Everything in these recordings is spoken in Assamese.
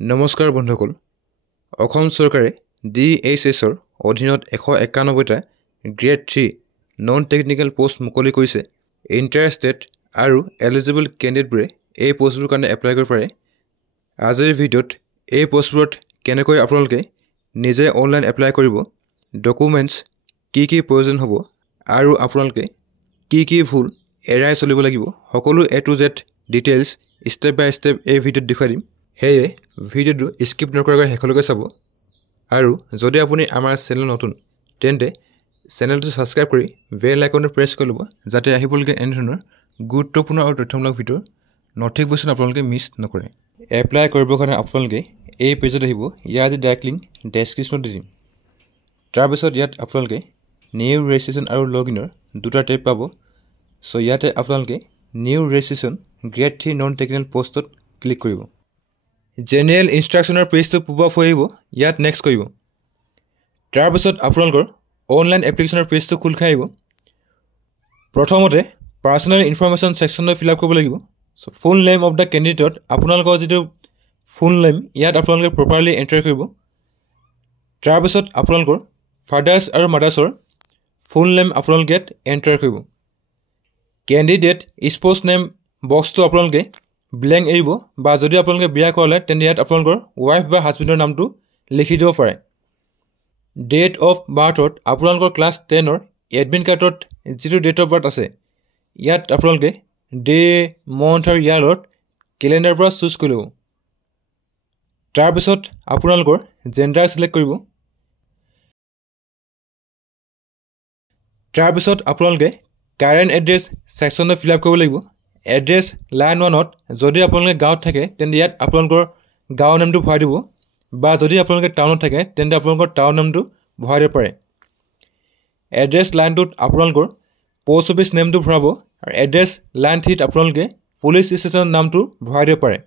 নমস্কাৰ বন্ধুসকল অসম চৰকাৰে DHSৰ অধীনত 191টা গ্ৰেড 3 নন টেকনিক্যাল পোষ্ট মুকলি কৰিছে। ইণ্টাৰেষ্টেড আৰু এলিজিবল কেণ্ডিডেটবোৰে এই পোষ্টবোৰৰ কাৰণে এপ্লাই কৰিব পাৰে। আজিৰ ভিডিঅ'ত এই পোষ্টবোৰত কেনেকৈ আপোনালোকে নিজে অনলাইন এপ্লাই কৰিব, ডকুমেণ্টছ কি প্ৰয়োজন হ'ব আৰু আপোনালোকে কি ভুল এৰাই চলিব লাগিব, সকলো A to Z details step by step এই ভিডিঅ'ত দেখুৱাই দিম। সেয়ে ভিডিঅ'টো স্কিপ নকৰাকৈ শেষলৈকে চাব। আৰু যদি আপুনি আমাৰ চেনেল নতুন তেন্তে চেনেলটো ছাবস্ক্ৰাইব কৰি বেল আইকনটো প্ৰেছ কৰি ল'ব, যাতে আহিবলগীয়া এনেধৰণৰ গুৰুত্বপূৰ্ণ আৰু তথ্যমূলক ভিডিঅ'ৰ নটিফিকেশ্যন আপোনালোকে মিছ নকৰে। এপ্লাই কৰিবৰ কাৰণে আপোনালোকে এই পেজত আহিব। ইয়াৰ যি ডাইৰেক্ট লিংক ডেছক্ৰিপশ্যনত দি দিম। তাৰপিছত ইয়াত আপোনালোকে নিউ ৰেজিষ্ট্ৰেশ্যন আৰু লগ ইনৰ দুটা টেব পাব। চ' ইয়াতে আপোনালোকে new registration grade 3 non technical পোষ্টত ক্লিক কৰিব। জেনেৰেল ইনষ্ট্ৰাকশ্যনৰ পেজটো পপ আপ হৈ আহিব, ইয়াত নেক্সট কৰিব। তাৰপিছত আপোনালোকৰ অনলাইন এপ্লিকেশ্যনৰ পেজটো খোল খাই আহিব। প্ৰথমতে পাৰ্চনেল ইনফৰমেশ্যন ছেকশ্যনলৈ ফিল আপ কৰিব লাগিব। চ' ফুল নেম অফ দ্য কেণ্ডিডেটত আপোনালোকৰ যিটো ফুল নেম ইয়াত আপোনালোকে প্ৰপাৰলি এণ্টাৰ কৰিব। তাৰপিছত আপোনালোকৰ ফাদাৰ্ছ আৰু মাদাৰ্ছৰ ফুল নেম আপোনালোকে ইয়াত এণ্টাৰ কৰিব। কেণ্ডিডেট স্প'জ নেম বক্সটো আপোনালোকে ব্লেংক এৰিব, বা যদি আপোনালোকে বিয়া কৰালে তেন্তে ইয়াত আপোনালোকৰ ৱাইফ বা হাজবেণ্ডৰ নামটো লিখি দিব পাৰে। ডেট অফ বাৰ্থত আপোনালোকৰ ক্লাছ 10ৰ এডমিট কাৰ্ডত যিটো ডেট অফ বাৰ্থ আছে ইয়াত আপোনালোকে ডে, মন্থ আৰু ইয়াৰত কেলেণ্ডাৰৰ পৰা চুজ কৰি ল'ব। তাৰপিছত আপোনালোকৰ জেণ্ডাৰ ছিলেক্ট কৰিব। তাৰপিছত আপোনালোকে কাৰেণ্ট এড্ৰেছ ছেকশ্যনলৈ ফিল আপ কৰিব লাগিব। এড্ৰেছ লাইন 1ত যদি আপোনালোকে গাঁৱত থাকে তেন্তে ইয়াত আপোনালোকৰ গাঁৱৰ নামটো ভৰাই দিব, বা যদি আপোনালোকে টাউনত থাকে তেন্তে আপোনালোকৰ টাউন নামটো ভৰাই দিব পাৰে। এড্ৰেছ লাইন 2ত আপোনালোকৰ পোষ্ট অফিচ নেমটো ভৰাব, আৰু এড্ৰেছ লাইন 3ত আপোনালোকে পুলিচ ষ্টেচনৰ নামটো ভৰাই দিব পাৰে।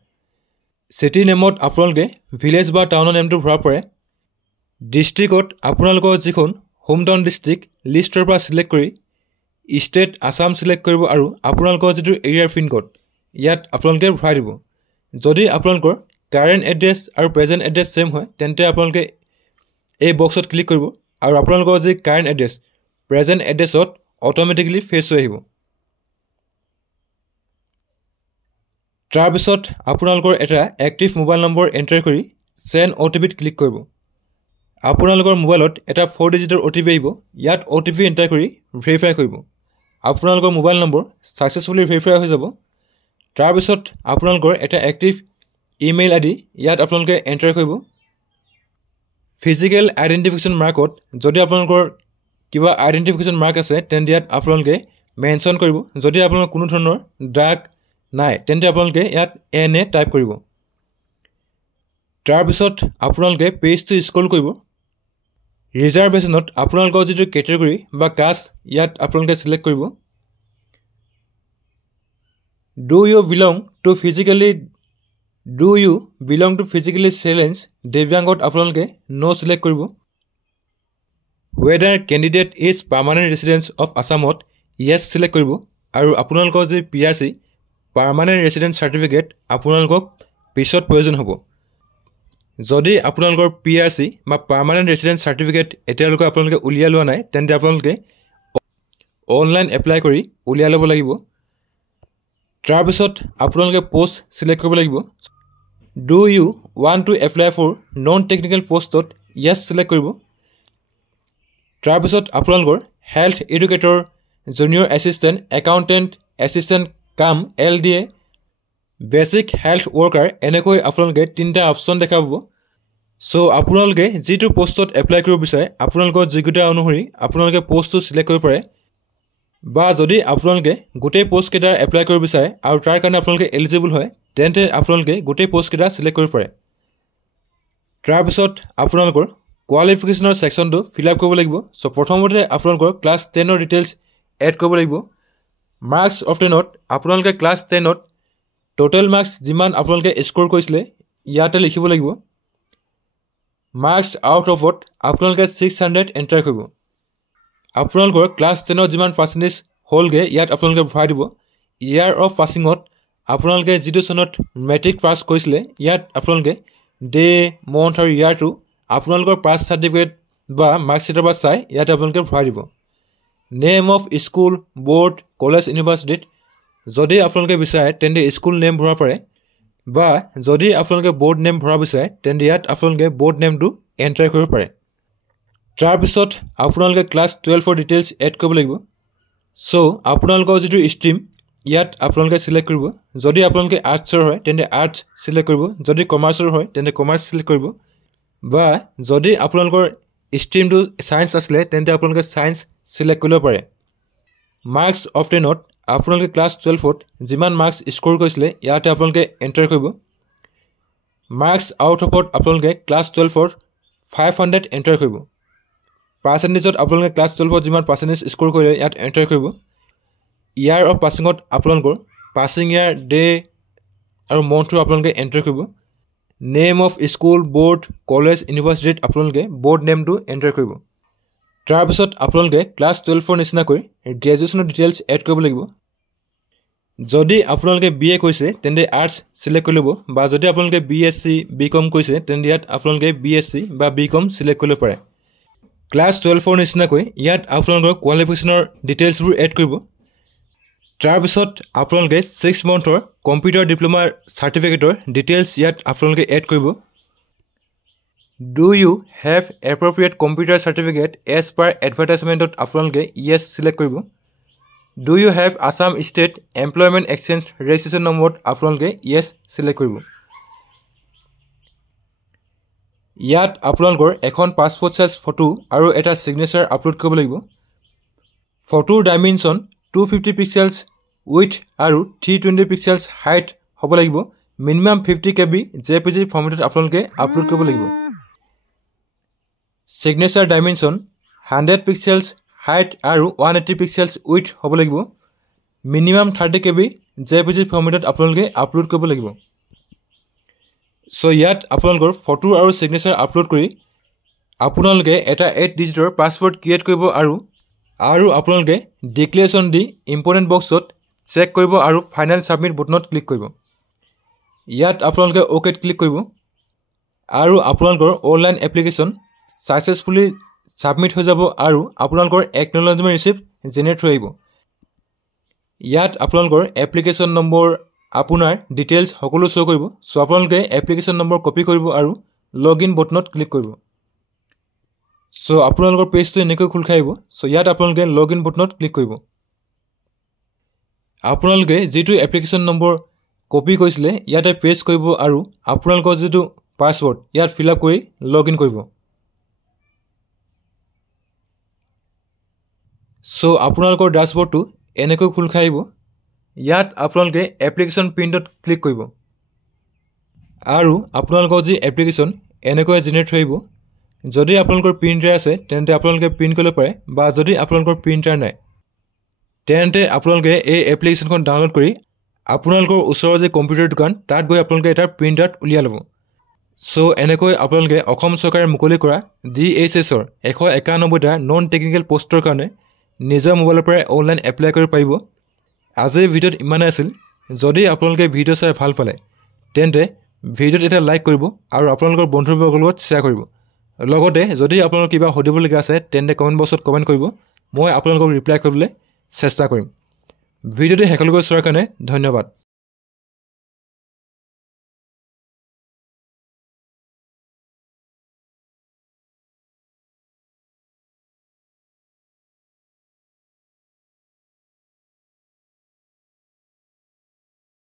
চিটি নেমত আপোনালোকে ভিলেজ বা টাউনৰ নেমটো ভৰাব পাৰে। ডিষ্ট্ৰিক্টত আপোনালোকৰ যিখন হোম টাউন ডিষ্ট্ৰিক্ট লিষ্টৰ পৰা ছিলেক্ট কৰি ষ্টেট আছাম ছিলেক্ট কৰিব, আৰু আপোনালোকৰ যিটো এৰিয়াৰ পিনক'ড ইয়াত আপোনালোকে ভৰাই দিব। যদি আপোনালোকৰ কাৰেণ্ট এড্ৰেছ আৰু প্ৰেজেণ্ট এড্ৰেছ ছেম হয় তেন্তে আপোনালোকে এই বক্সত ক্লিক কৰিব, আৰু আপোনালোকৰ যি কাৰেণ্ট এড্ৰেছ প্ৰেজেণ্ট এড্ৰেছত অট'মেটিকেলি ফেচ হৈ আহিব। তাৰপিছত আপোনালোকৰ এটা এক্টিভ মোবাইল নম্বৰ এণ্টাৰ কৰি চেণ্ড OTPত ক্লিক কৰিব। আপোনালোকৰ মোবাইলত এটা 4 ডিজিটৰ OTP আহিব, ইয়াত OTP এণ্টাৰ কৰি ভেৰিফাই কৰিব। আপোনালোকৰ মোবাইল নম্বৰ ছাকচেছফুলি ভেৰিফাই হৈ যাব। তাৰপিছত আপোনালোকৰ এটা এক্টিভ ইমেইল ID ইয়াত আপোনালোকে এণ্টাৰ কৰিব। ফিজিকেল আইডেণ্টিফিকেশ্যন মাৰ্কত যদি আপোনালোকৰ কিবা আইডেণ্টিফিকেশ্যন মাৰ্ক আছে তেন্তে ইয়াত আপোনালোকে মেনশ্যন কৰিব। যদি আপোনালোকৰ কোনো ধৰণৰ দাগ নাই তেন্তে আপোনালোকে ইয়াত NA টাইপ কৰিব। তাৰপিছত আপোনালোকে পেজটো স্ক্ৰল কৰিব। ৰিজাৰ্ভেশ্যনত আপোনালোকৰ যিটো কেটেগৰী বা কাষ্ট ইয়াত আপোনালোকে ছিলেক্ট কৰিব। Do you belong to physically challenge দিব্যাংগত আপোনালোকে ন' ছিলেক্ট কৰিব। Whether candidate is permanent residence of আছামত য়েছ ছিলেক্ট কৰিব, আৰু আপোনালোকৰ যি PRC পাৰ্মানেণ্ট ৰেচিডেঞ্চ চাৰ্টিফিকেট আপোনালোকক পিছত প্ৰয়োজন হ'ব। যদি আপোনালোকৰ PRC বা পাৰ্মানেণ্ট ৰেচিডেঞ্চ চাৰ্টিফিকেট এতিয়ালৈকে আপোনালোকে উলিয়াই লোৱা নাই তেন্তে আপোনালোকে অনলাইন এপ্লাই কৰি উলিয়াই ল'ব লাগিব। তাৰপিছত আপোনালোকে পোষ্ট ছিলেক্ট কৰিব লাগিব। Do you want to apply for non technical পোষ্টত য়েছ ছিলেক্ট কৰিব। তাৰপিছত আপোনালোকৰ health educator, junior assistant, accountant assistant কাম LDA, বেচিক হেল্থ ৱৰ্কাৰ এনেকৈ আপোনালোকে 3টা অপশ্যন দেখা পাব। চ' আপোনালোকে যিটো পোষ্টত এপ্লাই কৰিব বিচাৰে আপোনালোকৰ যোগ্যতা অনুসৰি আপোনালোকে পোষ্টটো ছিলেক্ট কৰিব পাৰে, বা যদি আপোনালোকে গোটেই পোষ্টকেইটা এপ্লাই কৰিব বিচাৰে আৰু তাৰ কাৰণে আপোনালোকে এলিজিবল হয় তেন্তে আপোনালোকে গোটেই পোষ্টকেইটা ছিলেক্ট কৰিব পাৰে। তাৰপিছত আপোনালোকৰ কোৱালিফিকেশ্যনৰ ছেকশ্যনটো ফিল আপ কৰিব লাগিব। চ' প্ৰথমতে আপোনালোকৰ ক্লাছ 10ৰ ডিটেইলছ এড কৰিব লাগিব। মাৰ্কছ অফ 10ত আপোনালোকে ক্লাছ 10ত টোটেল মাৰ্কছ যিমান আপোনালোকে স্ক'ৰ কৰিছিলে ইয়াতে লিখিব লাগিব। মাৰ্কছ আউট অফত আপোনালোকে 600 এণ্টাৰ কৰিব। আপোনালোকৰ ক্লাছ 10ত যিমান পাৰ্চেণ্টেজ হ'লগৈ ইয়াত আপোনালোকে ভৰাই দিব। ইয়াৰ অফ পাছিঙত আপোনালোকে যিটো চনত মেট্ৰিক পাছ কৰিছিলে ইয়াত আপোনালোকে ডে মন্থ আৰু ইয়াৰটো আপোনালোকৰ পাছ চাৰ্টিফিকেট বা মাৰ্কশ্বিটৰ পৰা চাই ইয়াতে আপোনালোকে ভৰাই দিব name of school board college ইউনিভাৰ্চিটিত যদি আপোনালোকে বিচাৰে তেন্তে স্কুল নেম ভৰাব পাৰে বা যদি আপোনালোকে বৰ্ড নেম ভৰাব বিচাৰে তেন্তে ইয়াত আপোনালোকে বৰ্ড নেমটো এণ্টাৰ কৰিব পাৰে তাৰপিছত আপোনালোকে ক্লাছ 12ৰ ডিটেইলছ এড কৰিব লাগিব চ' আপোনালোকৰ যিটো ষ্ট্ৰীম ইয়াত আপোনালোকে চিলেক্ট কৰিব যদি আপোনালোকে আৰ্টছৰ হয় তেন্তে আৰ্টছ চিলেক্ট কৰিব যদি কমাৰ্চৰ হয় তেন্তে কমাৰ্চ চিলেক্ট কৰিব বা যদি আপোনালোকৰ ষ্ট্ৰীমটো ছায়েন্স আছিলে তেন্তে আপোনালোকে ছায়েন্স চিলেক্ট কৰিব পাৰে মাৰ্কছ অফ 10ত আপোনালোকে ক্লাছ 12ত যিমান মাৰ্কছ স্ক'ৰ কৰিছিলে ইয়াতে আপোনালোকে এণ্টাৰ কৰিব মাৰ্কছ আউট অফত আপোনালোকে ক্লাছ 12ৰ 500 এণ্টাৰ কৰিব পাৰ্চেণ্টেজত আপোনালোকে ক্লাছ 12ত যিমান পাৰ্চেণ্টেজ স্ক'ৰ কৰিলে ইয়াত এণ্টাৰ কৰিব ইয়াৰ অফ পাছিঙত আপোনালোকৰ পাছিং ইয়াৰ ডে আৰু মন্থটো আপোনালোকে এণ্টাৰ কৰিব name of school board college ইউনিভাৰ্চিটিত আপোনালোকে বৰ্ড নেমটো এণ্টাৰ কৰিব তাৰপিছত আপোনালোকে ক্লাছ 12ৰ নিচিনাকৈ গ্ৰেজুৱেশ্যনৰ ডিটেইলছ এড কৰিব লাগিব যদি আপোনালোকে BA কৈছে তেন্তে আৰ্টছ চিলেক্ট কৰি ল'ব বা যদি আপোনালোকে BSc BCom কৈছে তেন্তে ইয়াত আপোনালোকে BSc বা BCom চিলেক্ট কৰিব পাৰে ক্লাছ 12ৰ নিচিনাকৈ ইয়াত আপোনালোকৰ কোৱালিফিকেশ্যনৰ ডিটেইলছবোৰ এড কৰিব তাৰপিছত আপোনালোকে 6 মন্থৰ কম্পিউটাৰ ডিপ্ল'মা চাৰ্টিফিকেটৰ ডিটেইলছ ইয়াত আপোনালোকে এড কৰিব do you have appropriate computer certificate as per এডভাৰটাইজমেণ্টত আপোনালোকে ইয়েছ চিলেক্ট কৰিব do you have Assam state employment exchange registration নম্বৰত আপোনালোকে ইয়েছ চিলেক্ট কৰিব ইয়াত আপোনালোকৰ এখন পাছপৰ্ট চাইজ ফটো আৰু এটা ছিগনেচাৰ আপলোড কৰিব লাগিব ফটোৰ ডাইমেনশ্যন 250 পিক্সেলছ উইথ আৰু 320 পিক্সেলছ হাইট হ'ব লাগিব মিনিমাম 50 KB JPG ফৰ্মেটত আপোনালোকে আপলোড কৰিব লাগিব ছিগনেচাৰ ডাইমেনশ্যন 100 পিক্সেলছ হাইট আৰু 180 পিক্সেলছ উইথ হ'ব লাগিব মিনিমাম 30 KB JPG ফৰ্মেটত আপোনালোকে আপলোড কৰিব লাগিব চ' ইয়াত আপোনালোকৰ ফটো আৰু ছিগনেচাৰ আপলোড কৰি আপোনালোকে এটা 8 ডিজিটৰ পাছৱৰ্ড ক্ৰিয়েট কৰিব আৰু আপোনালোকে ডিক্লেৰেশ্যন দি ইম্পৰ্টেণ্ট বক্সত চেক কৰিব আৰু ফাইনেল ছাবমিট বুটনত ক্লিক কৰিব ইয়াত আপোনালোকে অ'কেত ক্লিক কৰিব আৰু আপোনালোকৰ অনলাইন এপ্লিকেশ্যন ছাকচেছফুলি ছাবমিট হৈ যাব আৰু আপোনালোকৰ একনলেজমেণ্ট ৰিচিপ্ট জেনেৰেট হৈ আহিব ইয়াত আপোনালোকৰ এপ্লিকেশ্যন নম্বৰ আপোনাৰ ডিটেইলছ সকলো শ্ব' কৰিব চ' আপোনালোকে এপ্লিকেশ্যন নম্বৰ কপি কৰিব আৰু লগ ইন বটনত ক্লিক কৰিব চ' আপোনালোকৰ পেজটো এনেকৈ খোল খাই আহিব চ' ইয়াত আপোনালোকে লগ ইন বটনত ক্লিক কৰিব আপোনালোকে যিটো এপ্লিকেশ্যন নম্বৰ কপি কৰিছিলে ইয়াতে পেষ্ট কৰিব আৰু আপোনালোকৰ যিটো পাছৱৰ্ড ইয়াত ফিল আপ কৰি লগ ইন কৰিব চ' আপোনালোকৰ ডেছবৰ্ডটো এনেকৈ খোল খাই আহিব ইয়াত আপোনালোকে এপ্লিকেশ্যন প্ৰিণ্টত ক্লিক কৰিব আৰু আপোনালোকৰ যি এপ্লিকেশ্যন এনেকৈ জেনেৰেট হৈ আহিব যদি আপোনালোকৰ প্ৰিণ্টাৰ আছে তেন্তে আপোনালোকে প্ৰিণ্ট কৰিব পাৰে বা যদি আপোনালোকৰ প্ৰিণ্টাৰ নাই তেন্তে আপোনালোকে এই এপ্লিকেশ্যনখন ডাউনলোড কৰি আপোনালোকৰ ওচৰৰ যে কম্পিউটাৰ দোকান তাত গৈ আপোনালোকে এটা প্ৰিণ্ট আউট উলিয়াই ল'ব চ' এনেকৈ আপোনালোকে অসম চৰকাৰে মুকলি কৰা DHSৰ 191টা নন টেকনিকেল পষ্টৰ কাৰণে নিজৰ মোবাইলৰ পৰাই অনলাইন এপ্লাই কৰিব পাৰিব আজিৰ ভিডিঅ'ত ইমানেই আছিল যদি আপোনালোকে ভিডিঅ' চাই ভাল পালে তেন্তে ভিডিঅ'ত এটা লাইক কৰিব আৰু আপোনালোকৰ বন্ধুবৰ্গৰ লগত শ্বেয়াৰ কৰিব লগতে যদি আপোনালোকৰ কিবা সুধিবলগীয়া আছে তেন্তে কমেণ্ট বক্সত কমেণ্ট কৰিব মই আপোনালোকক ৰিপ্লাই কৰিবলৈ চেষ্টা কৰিম ভিডিঅ'টো শেষলৈকে চোৱাৰ কাৰণে ধন্যবাদ